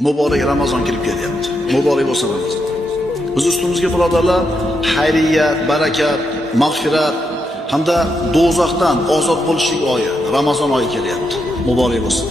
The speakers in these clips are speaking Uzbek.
Muborak Ramazon kelib kelyapti. Muborak bo'lsin Ramazon. Biz ustimizga birodarlar, xayriyat, barakat, mag'firat hamda do'zaxdan ozod bo'lishlik oyi, Ramazon oyi kelyapti. Muborak bo'lsin.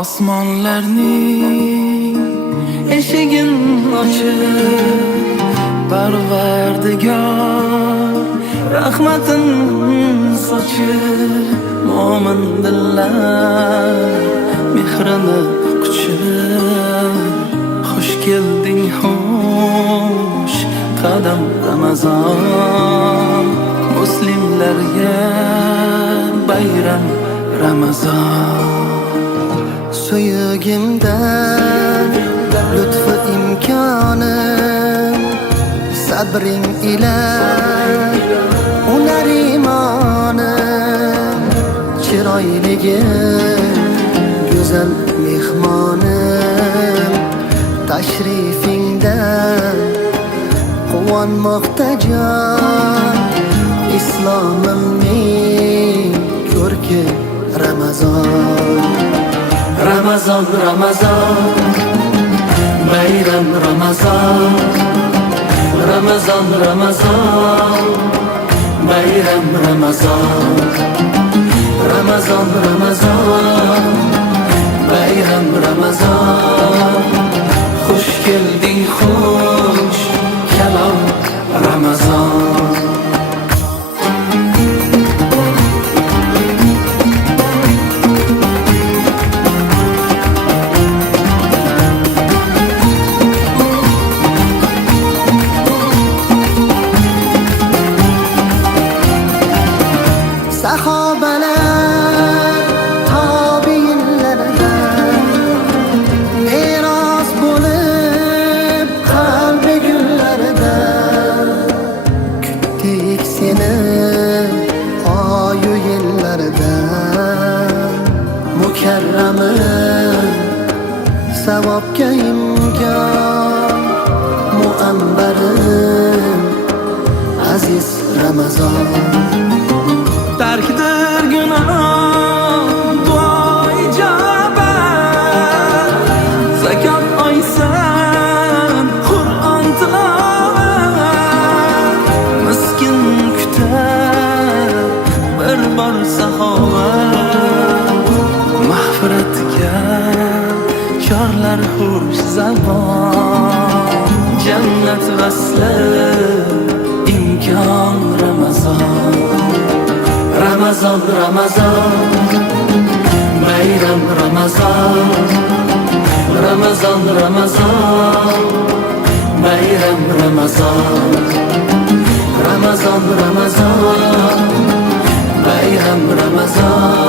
Osmonlarning eshigin ochib Parvardigor rahmatin sochib mo'min dillar mehrini quchib xush kelding xush qadam Ramazon muslimlarga bayram Ramazon Suyugimdan lütfu imkonim sabring ila unar imonim chiroyligim go'zal mehmonim tashrifingdan quvonmoqda jon islomimning ko'rki Ramazon Ramazon, Ramazon, bayram Ramazon, Ramazon, Ramazon, bayram Ramazon, Ramazon, Ramazon, bayram Ramazon, xush kelding xush kalom Ramazon. Sahobalar tabiinlardan meros bo'lib qalbi gullardan kutdik seni oyu yillardan mukarramim savobga imkon muambarim aziz Ramazon Tarkdir gunoh duo ijobat zakot oysan Qur'on tilovat miskin kutar bir bor saxovat mag'firatga chorlar xush zabon jannat vasli imkon Ramazon Ramazon, Ramazon, bayram Ramazon, Ramazon, Ramazon, bayram Ramazon, Ramazon, Ramazon, bayram Ramazon.